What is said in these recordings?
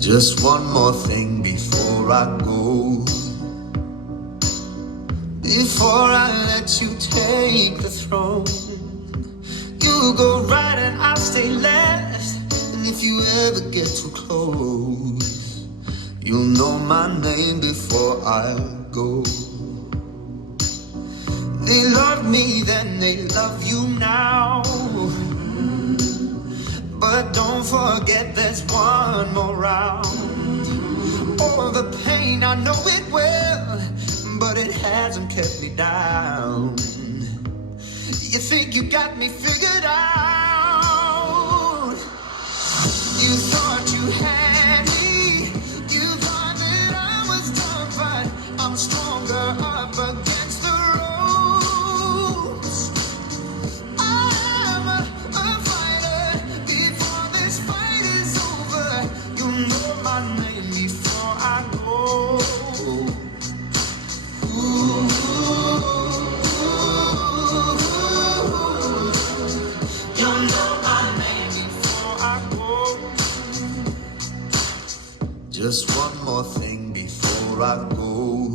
Just one more thing before I go. Before I let you take the throne, you go right and I'll stay left. And if you ever get too close, you'll know my name before I go. They loved me then, they love you now. But don't forget there's one more round. All the pain, I know it well, but it hasn't kept me down. You think you got me figured out. You thought you had me. You thought that I was done, but I'm stronger up against the ropes. I'm a fighter. Before this fight is over, you'll know my name before I go. You'll know my name before I go. Just one more thing before I go.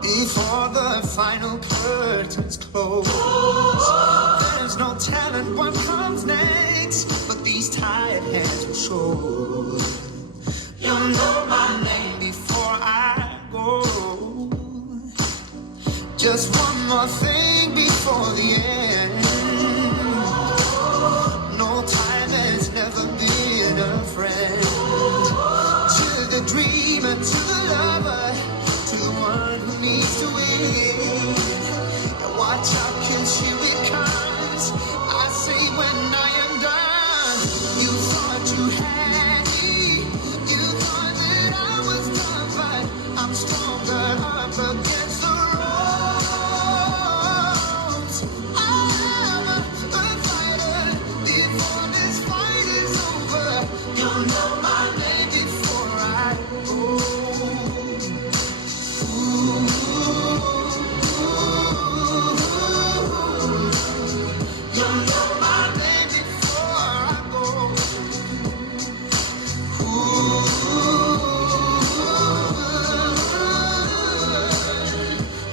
Before the final curtains close, there's no telling what comes next, but these tired hands will show. You'll know my name before I go. Just one more thing before the end. No time has never been a friend. To the dreamer, to the lover, to the one who needs to win. And watch out, kiss you, it comes. I say when I am done. You thought you had me. You thought that I was done, but I'm stronger up against the ropes. I'm a fighter. Before this fight is over, you'll know my name before I go. You'll know my name before I go.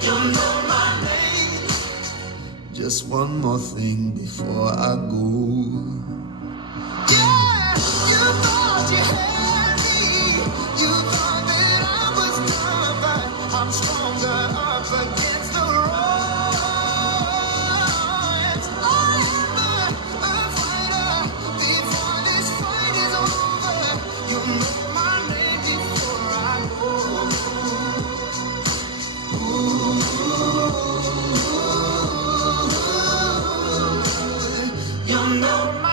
You'll know my name. Just one more thing before I go. Yeah, you thought you had me. You thought that I was done, but I'm stronger up against the ropes. I am a fighter. Before this fight is over, you'll know my name before I go. You'll know my